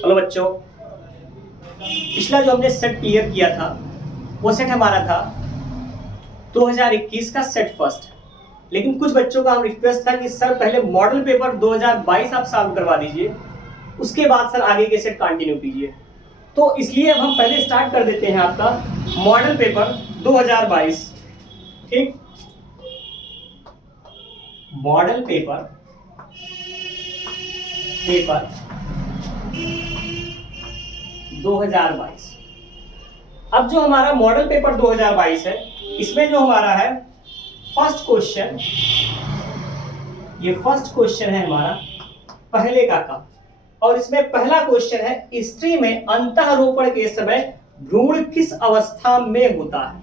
Hello बच्चों, पिछला जो हमने सेट क्लियर किया था वो सेट हमारा था 2021 का सेट फर्स्ट। लेकिन कुछ बच्चों का हम रिक्वेस्ट था कि सर पहले मॉडल पेपर 2022 आप सॉल्व करवा दीजिए, उसके बाद सर आगे के सेट कंटिन्यू कीजिए। तो इसलिए अब हम पहले स्टार्ट कर देते हैं आपका मॉडल पेपर 2022। ठीक, मॉडल पेपर 2022। अब जो हमारा मॉडल पेपर 2022 है, इसमें जो हमारा है फर्स्ट क्वेश्चन, ये फर्स्ट क्वेश्चन है हमारा पहले का। और इसमें पहला क्वेश्चन है, स्त्री में अंतःरोपण के समय भ्रूण किस अवस्था में होता है।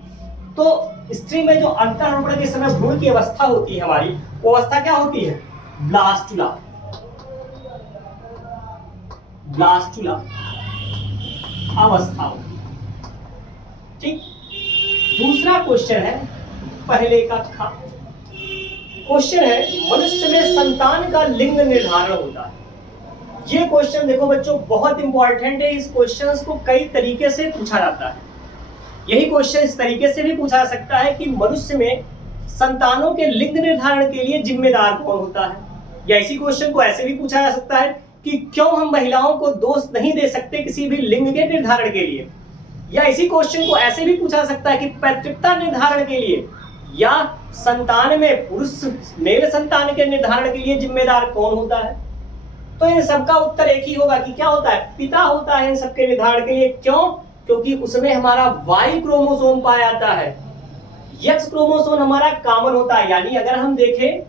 तो स्त्री में जो अंतःरोपण के समय भ्रूण की अवस्था होती है हमारी, वो अवस्था क्या होती है? ब्लास्टुला। ब्लास्टुला अवस्था। ठीक, दूसरा क्वेश्चन है पहले का खा। क्वेश्चन है, मनुष्य में संतान का लिंग निर्धारण होता है। ये क्वेश्चन देखो बच्चों बहुत इंपॉर्टेंट है। इस क्वेश्चन को कई तरीके से पूछा जाता है। यही क्वेश्चन इस तरीके से भी पूछा जा सकता है कि मनुष्य में संतानों के लिंग निर्धारण के लिए जिम्मेदार कौन होता है। या इसी क्वेश्चन को ऐसे भी पूछा जा सकता है कि क्यों हम महिलाओं को दोष नहीं दे सकते किसी भी लिंग के निर्धारण के लिए। या इसी क्वेश्चन को ऐसे भी पूछा जा सकता है कि पैतृकता निर्धारण के लिए या संतान में पुरुष मेल संतान के निर्धारण के लिए जिम्मेदार कौन होता है। तो इन सबका उत्तर एक ही होगा कि क्या होता है? पिता होता है इन सबके निर्धारण के लिए। क्यों? क्योंकि उसमें हमारा वाई क्रोमोसोम पाया जाता है, एक्स क्रोमोसोम हमारा कॉमन होता है। यानी अगर हम देखें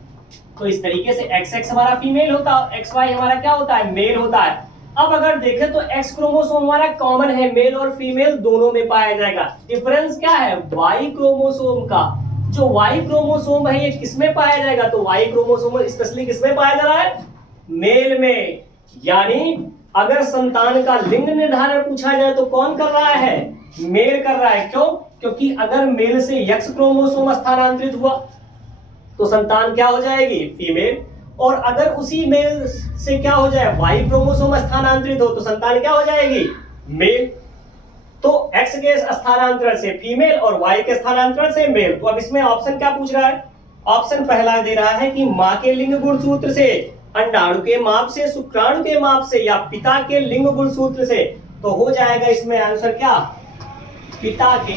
तो इस तरीके से XX हमारा फीमेल होता है, XY हमारा क्या होता है? मेल होता है। अब अगर देखें तो X क्रोमोसोम हमारा कॉमन है, मेल और फीमेल दोनों में पाया जाएगा। डिफरेंस क्या है? Y क्रोमोसोम का। जो Y क्रोमोसोम है ये किसमें पाया जाएगा? तो Y क्रोमोसोम स्पेशली किसमें पाया जा रहा है? मेल में। यानी अगर संतान का लिंग निर्धारण पूछा जाए तो कौन कर रहा है? मेल कर रहा है। क्यों? क्योंकि अगर मेल से X क्रोमोसोम स्थानांतरित हुआ तो संतान क्या हो जाएगी? फीमेल। और अगर उसी मेल से क्या हो जाए? Y क्रोमोसोम स्थानांतरित हो तो संतान क्या हो जाएगी? मेल। तो X के स्थानांतरण से फीमेल और Y के स्थानांतरण से मेल। तो अब इसमें ऑप्शन क्या पूछ रहा है? ऑप्शन पहला दे रहा है कि मां के लिंग गुणसूत्र से, अंडाणु के माप से, शुक्राणु के माप से या पिता के लिंग गुणसूत्र से। तो हो जाएगा इसमें आंसर क्या? पिता के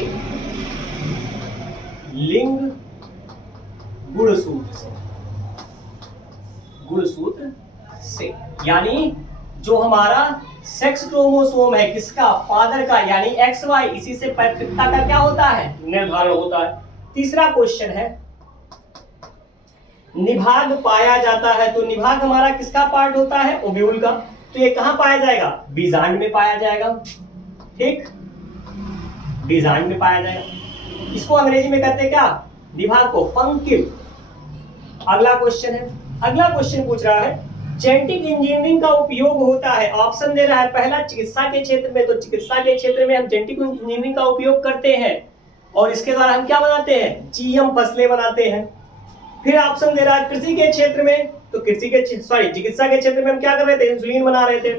लिंग गुणसूत्र से। गुणसूत्र से यानी जो हमारा सेक्स क्रोमोसोम है किसका? फादर का, यानी XY, इसी से पैतृकता का क्या होता है? निर्धारण होता है। तीसरा क्वेश्चन है, निभाग पाया जाता है। तो निभाग हमारा किसका पार्ट होता है? ओव्यूल का। तो ये कहां पाया जाएगा? बीजांड में पाया जाएगा। ठीक, बीजांड में पाया जाएगा। इसको अंग्रेजी में कहते हैं क्या? निभाग को फंक्यूल। अगला क्वेश्चन है, अगला क्वेश्चन पूछ रहा है, जेनेटिक इंजीनियरिंग का उपयोग होता है। ऑप्शन दे रहा है, पहला चिकित्सा के क्षेत्र में। तो चिकित्सा के क्षेत्र में हम जेनेटिक इंजीनियरिंग का उपयोग करते हैं और इसके द्वारा हम क्या बनाते हैं? जीएम फसलें बनाते हैं। फिर ऑप्शन दे रहा है कृषि के क्षेत्र में। तो चिकित्सा के क्षेत्र में हम क्या कर रहे थे? इंसुलिन बना रहे थे।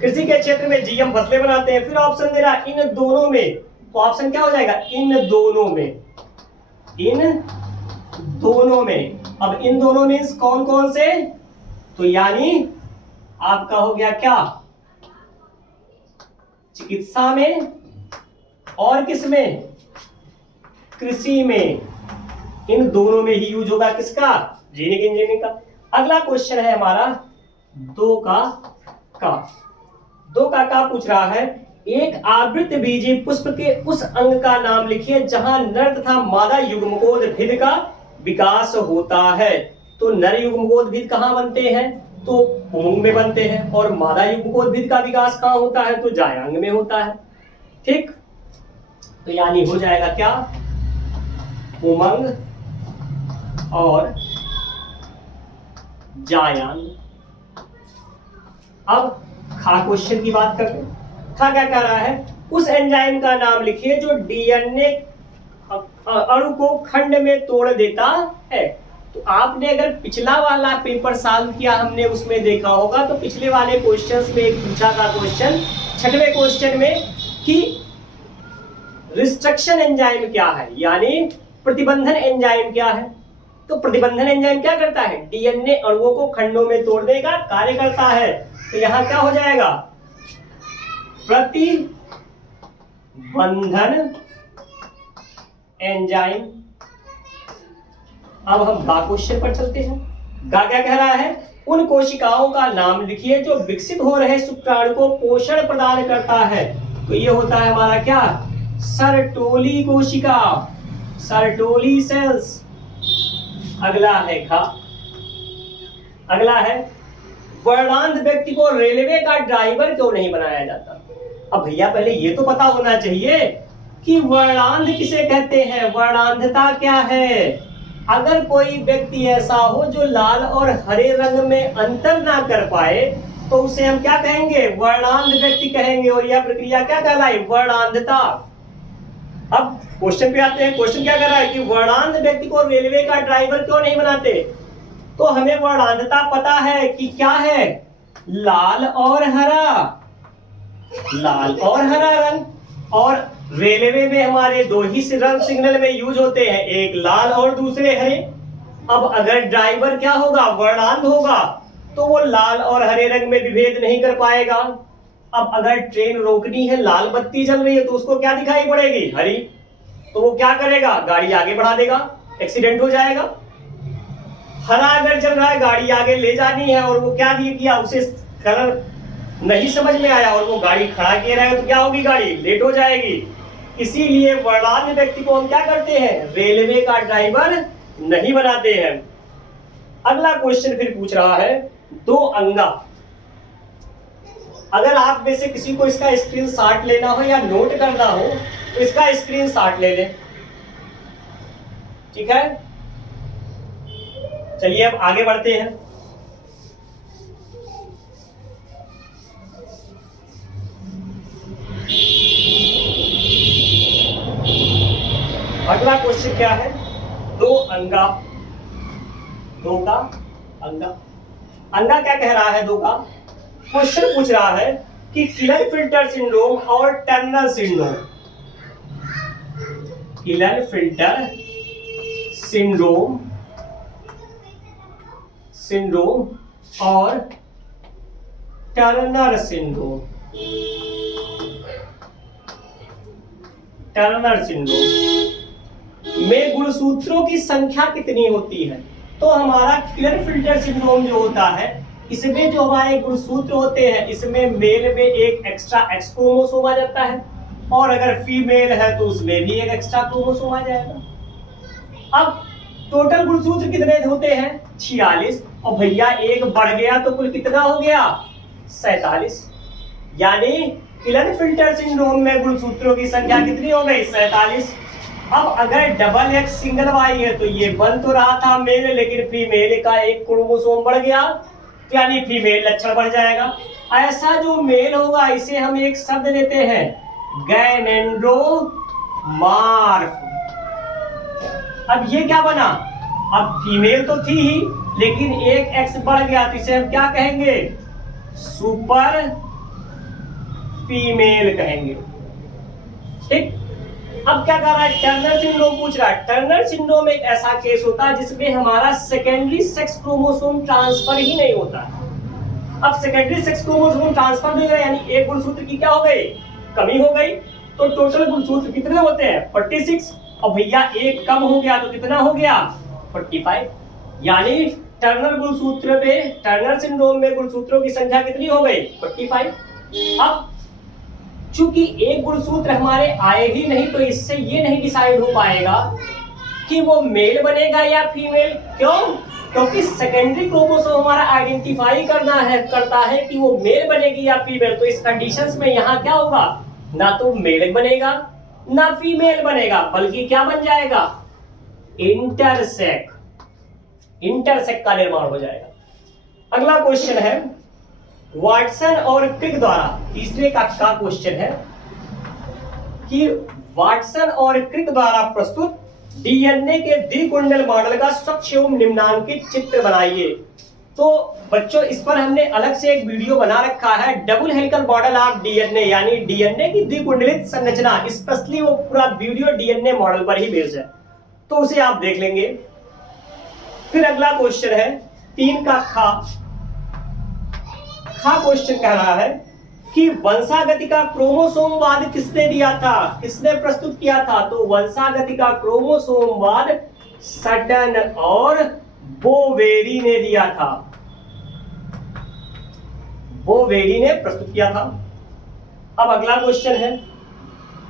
कृषि के क्षेत्र में जीएम फसलें बनाते हैं। फिर ऑप्शन दे रहा है इन दोनों में। तो ऑप्शन क्या हो जाएगा? इन दोनों में। इन दोनों में। अब इन दोनों मींस कौन कौन से? तो यानी आपका हो गया क्या? चिकित्सा में और किसमें? कृषि में। इन दोनों में ही यूज होगा किसका? जेनेटिक इंजीनियरिंग का। अगला क्वेश्चन है हमारा दो का पूछ रहा है, एक आवृत बीजी पुष्प के उस अंग का नाम लिखिए जहां नर तथा मादा युग्मकोद्भिद का विकास होता है। तो नर युग्मकोद्भिद कहां बनते हैं? तो पुंग में बनते हैं। और मादा युग्मकोद्भिद का विकास कहां होता है? तो जायांग में होता है। ठीक, तो यानी हो जाएगा क्या? उमंग और जायांग। अब खा क्वेश्चन की बात करते हैं। खा क्या कह रहा है? उस एंजाइम का नाम लिखिए जो डीएनए अणु को खंड में तोड़ देता है। तो आपने अगर पिछला वाला पेपर सॉल्व किया हमने उसमें देखा होगा, तो पिछले वाले क्वेश्चंस में एक पूछा था क्वेश्चन 6वें क्वेश्चन में कि रिस्ट्रक्शन एंजाइम क्या है, यानी प्रतिबंधन एंजाइम क्या है। तो प्रतिबंधन एंजाइम क्या करता है, डीएनए अणुओं को खंडों में तोड़ने का कार्य करता है। तो यहां क्या हो जाएगा, प्रतिबंधन एंजाइम। अब हम गा क्वेश्चन पर चलते हैं। गा क्या कह रहा है, उन कोशिकाओं का नाम लिखिए जो विकसित हो रहे शुक्राणु को पोषण प्रदान करता है। तो ये होता है हमारा क्या, सर्टोली कोशिका, सर्टोली सेल्स। अगला है खा, अगला है वर्णांध व्यक्ति को रेलवे का ड्राइवर क्यों नहीं बनाया जाता। अब भैया पहले ये तो पता होना चाहिए कि वर्णांध किसे कहते हैं, वर्णांधता क्या है। अगर कोई व्यक्ति ऐसा हो जो लाल और हरे रंग में अंतर ना कर पाए तो उसे हम क्या कहेंगे, वर्णांध व्यक्ति कहेंगे। और यह प्रक्रिया क्या कहलाई, वर्णांधता। अब क्वेश्चन पे आते हैं। क्वेश्चन क्या कर रहा है कि वर्णांध व्यक्ति को रेलवे का ड्राइवर क्यों नहीं बनाते। तो हमें वर्णांधता पता है कि क्या है, लाल और हरा, लाल और हरा रंग। और रेलवे में हमारे दो ही रंग सिग्नल में यूज होते हैं, एक लाल और दूसरे हरे। अब अगर ड्राइवर क्या होगा, वर्णांध होगा, तो वो लाल और हरे रंग में विभेद नहीं कर पाएगा। अब अगर ट्रेन रोकनी है, लाल बत्ती जल रही है, तो उसको क्या दिखाई पड़ेगी, हरी। तो वो क्या करेगा, गाड़ी आगे बढ़ा देगा, एक्सीडेंट हो जाएगा। हरा अगर चल रहा है, गाड़ी आगे ले जानी है और वो क्या किया, उसे कलर नहीं समझ में आया और वो गाड़ी खड़ा किए रहेगा, तो क्या होगी, गाड़ी लेट हो जाएगी। इसीलिए वर्णांध व्यक्ति को हम क्या करते हैं, रेलवे का ड्राइवर नहीं बनाते हैं। अगला क्वेश्चन फिर पूछ रहा है, दो अंगा। अगर आप में से किसी को इसका स्क्रीनशॉट लेना हो या नोट करना हो तो इसका स्क्रीनशॉट ले लें, ठीक है। चलिए अब आगे बढ़ते हैं। अगला क्वेश्चन क्या है, दो अंगा, दो का अंगा। अंगा क्या कह रहा है, दो का। क्वेश्चन पूछ रहा है कि क्लेरफिल्टर सिंड्रोम और टर्नर सिंड्रोम, क्लेरफिल्टर सिंड्रोम और टर्नर सिंड्रोम, टर्नर सिंड्रोम में गुणसूत्रों की संख्या कितनी होती है। तो हमारा क्लेरफिल्टर सिंड्रोम जो होता है, इसमें जो हमारे गुणसूत्र होते हैं, इसमें मेल में एक एक्स्ट्रा एक्स क्रोमोसोम आ जाता है और अगर फीमेल है तो उसमें भी एक एक्स्ट्रा क्रोमोसोम आ जाएगा। अब टोटल गुणसूत्र कितने होते हैं, 46। और भैया एक बढ़ गया तो कुल कितना हो गया, 47। यानी क्लेरफिल्टर सिंड्रोम में गुणसूत्रों की संख्या कितनी हो गई, 47। अब अगर डबल एक्स सिंगल वाई है तो ये बन तो रहा था मेल, लेकिन फीमेल का एक क्रोमोसोम बढ़ गया, यानी फीमेल लक्षण बढ़ जाएगा। ऐसा जो मेल होगा इसे हम एक शब्द देते हैं, गैनेंड्रोमार्फ। अब ये क्या बना, अब फीमेल तो थी ही लेकिन एक एक्स बढ़ गया, तो इसे हम क्या कहेंगे, सुपर फीमेल कहेंगे, ठीक। अब क्या कर रहा है, टर्नर सिंड्रोम पूछ रहा है। टर्नर सिंड्रोम एक ऐसा केस होता है जिसमें हमारा सेकेंडरी सेक्स क्रोमोसोम ट्रांसफर ही नहीं होता है। अब सेकेंडरी सेक्स क्रोमोसोम ट्रांसफर नहीं हो रहा, यानी एक गुणसूत्र की क्या हो गई, कमी हो गई। तो टोटल गुणसूत्र कितने होते हैं, 46। और भैया एक कम हो गया तो कितना हो गया, 45। यानी टर्नर गुणसूत्र में, टर्नर सिंड्रोम में गुणसूत्रों की संख्या कितनी हो गई, 45। अब चूंकि एक गुणसूत्र हमारे आए ही नहीं तो इससे ये नहीं डिसाइड हो पाएगा कि वो मेल बनेगा या फीमेल। क्यों, क्योंकि सेकेंडरी क्रोमोसोम हमारा आइडेंटिफाई करता है कि वो मेल बनेगी या फीमेल। तो इस कंडीशंस में यहाँ क्या होगा, ना तो मेल बनेगा ना फीमेल बनेगा, बल्कि क्या बन जाएगा, इंटरसेक्स, इंटरसेक्स का निर्माण हो जाएगा। अगला क्वेश्चन है वाटसन और क्रिक द्वारा, तीसरे कक्षा का क्वेश्चन है कि वाटसन और क्रिक द्वारा प्रस्तुत डीएनए के द्विकुंडल मॉडल का स्वच्छ एवं निम्नांकित चित्र बनाइए। तो बच्चों इस पर हमने अलग से एक वीडियो बना रखा है, double helical model of DNA, यानी डीएनए की द्विकुंडलित संरचना, स्पेशली वो पूरा वीडियो डीएनए मॉडल पर ही बेस्ड है, तो उसे आप देख लेंगे। फिर अगला क्वेश्चन है 3 का खा क्वेश्चन कह रहा है कि वंशागति का क्रोमोसोमवाद किसने दिया था, किसने प्रस्तुत किया था? तो वंशागति का क्रोमोसोमवाद सटन और बोवेरी ने दिया था, बोवेरी ने प्रस्तुत किया था। अब अगला क्वेश्चन है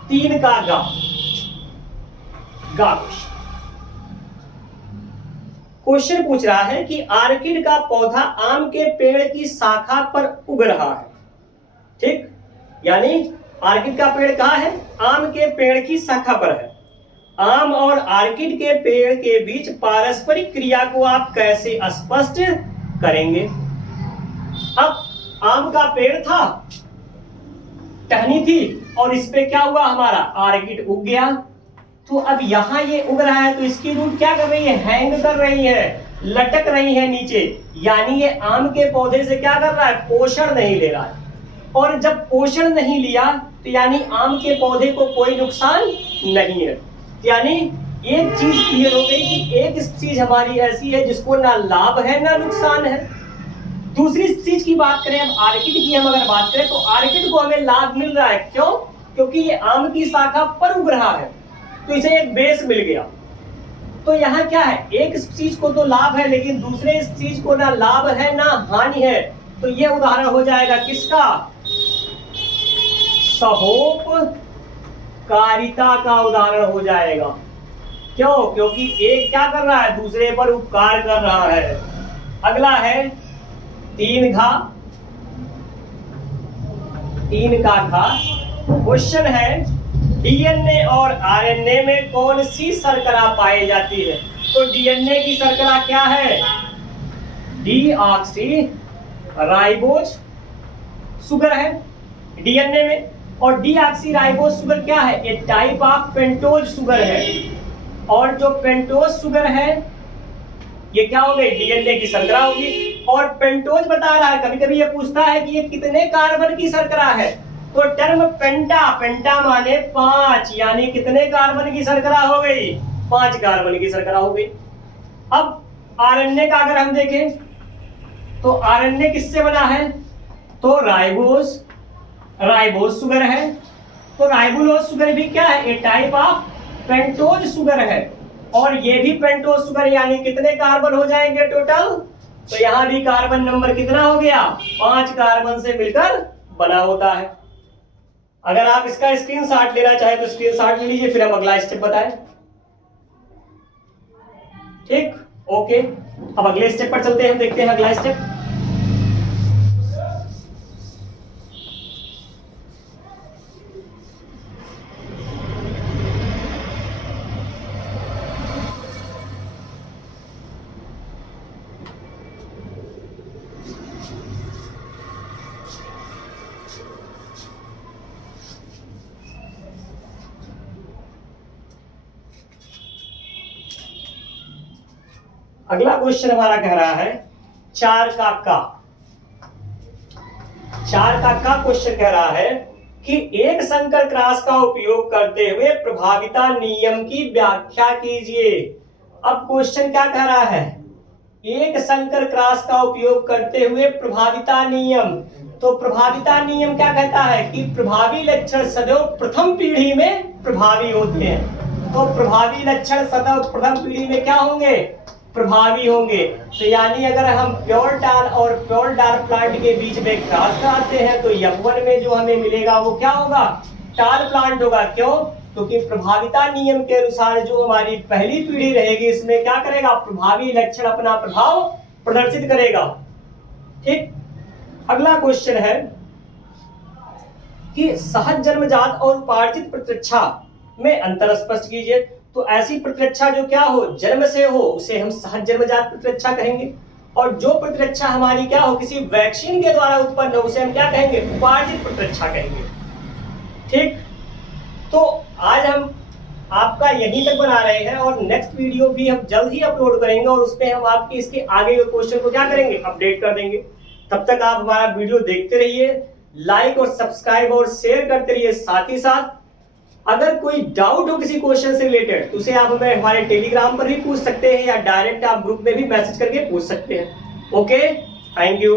3 का गा क्वेश्चन पूछ रहा है कि आर्किड का पौधा आम के पेड़ की शाखा पर उग रहा है। ठीक, यानी आर्किड का पेड़ कहाँ है? आम के पेड़ की शाखा पर है। आम और आर्किड के पेड़ के बीच पारस्परिक क्रिया को आप कैसे स्पष्ट करेंगे? अब आम का पेड़ था, टहनी थी, और इस पे क्या हुआ? हमारा आर्किड उग गया। तो अब यहां ये उग रहा है, तो इसकी रूट क्या कर रही है? हैंग कर रही है, लटक रही है नीचे, यानी ये आम के पौधे से क्या कर रहा है? पोषण नहीं ले रहा है। और जब पोषण नहीं लिया तो यानी आम के पौधे को कोई नुकसान नहीं है। यानी एक चीज क्लियर हो गई कि एक चीज हमारी ऐसी है जिसको ना लाभ है ना नुकसान है। दूसरी चीज की बात करें, हम आर्किड की हम अगर बात करें, तो आर्किड को हमें लाभ मिल रहा है। क्यों? क्योंकि ये आम की शाखा पर उग रहा है, तो इसे एक बेस मिल गया। तो यहाँ क्या है? एक चीज को तो लाभ है, लेकिन दूसरे चीज को ना लाभ है ना हानि है। तो ये उदाहरण हो जाएगा किसका? सहोपकारिता का उदाहरण हो जाएगा। क्यों? क्योंकि एक क्या कर रहा है? दूसरे पर उपकार कर रहा है। अगला है 3 घा क्वेश्चन है डीएनए और आरएनए में कौन सी शर्करा पाई जाती है? तो डीएनए की शर्करा क्या है? डीऑक्सी राइबोज शुगर है डीएनए में, और डीऑक्सी राइबोज शुगर क्या है? एक टाइप ऑफ पेंटोज शुगर है। और जो पेंटोज शुगर है ये क्या हो गई? डीएनए की शर्करा होगी। और पेंटोज बता रहा है, कभी कभी ये पूछता है कि ये कितने कार्बन की शर्करा है, तो टर्म पेंटा माने 5, यानी कितने कार्बन की शर्करा हो गई? 5 कार्बन की शर्करा हो गई। अब आरएनए का अगर हम देखें तो आरएनए किससे बना है? तो राइबोज शुगर है। तो राइबोलोज शुगर भी क्या है? ए टाइप ऑफ पेंटोज शुगर है। और ये भी पेंटोज शुगर, यानी कितने कार्बन हो जाएंगे टोटल? तो यहां भी कार्बन नंबर कितना हो गया? 5 कार्बन से मिलकर बना होता है। अगर आप इसका स्क्रीनशॉट लेना चाहे तो स्क्रीनशॉट ले लीजिए, फिर हम अगला स्टेप बताएं। ठीक, ओके। अब अगले स्टेप पर चलते हैं, हम देखते हैं अगला स्टेप। अगला क्वेश्चन हमारा कह रहा है 4 का क्वेश्चन कह रहा है कि एक संकर क्रॉस का उपयोग करते हुए प्रभाविता नियम की व्याख्या कीजिए। अब क्वेश्चन क्या कह रहा है? एक संकर क्रॉस का उपयोग करते हुए प्रभाविता नियम। तो प्रभाविता नियम क्या कहता है कि प्रभावी लक्षण सदैव प्रथम पीढ़ी में प्रभावी होते हैं। तो प्रभावी लक्षण सदैव प्रथम पीढ़ी में क्या होंगे? प्रभावी होंगे। तो यानी अगर हम प्योर टाल और प्योर डार्क प्लांट के बीच में क्रॉस कराते हैं तो F1 में जो हमें मिलेगा वो क्या होगा? टाल प्लांट होगा। क्यों? क्योंकि प्रभाविता नियम के अनुसार जो हमारी पहली पीढ़ी रहेगी इसमें क्या करेगा? प्रभावी लक्षण अपना प्रभाव प्रदर्शित करेगा। ठीक, अगला क्वेश्चन है कि सहज जन्मजात और उपार्जित प्रतिरक्षा में अंतर स्पष्ट कीजिए। तो ऐसी प्रतिरक्षा जो क्या हो? जन्म से हो, उसे हम सहज जन्मजात प्रतिरक्षा कहेंगे। और जो प्रतिरक्षा हमारी क्या हो? किसी वैक्सीन के द्वारा उत्पन्न हो, उसे हम क्या कहेंगे? उपार्जित प्रतिरक्षा कहेंगे। ठीक, तो आज हम आपका यहीं तक बना रहे हैं और नेक्स्ट वीडियो भी हम जल्द ही अपलोड करेंगे और उसमें हम आपके इसके आगे के क्वेश्चन को क्या करेंगे, अपडेट कर देंगे। तब तक आप हमारा वीडियो देखते रहिए, लाइक और सब्सक्राइब और शेयर करते रहिए। साथ ही साथ अगर कोई डाउट हो किसी क्वेश्चन से रिलेटेड तो उसे आप हमें हमारे टेलीग्राम पर भी पूछ सकते हैं या डायरेक्ट आप ग्रुप में भी मैसेज करके पूछ सकते हैं। Okay, thank you.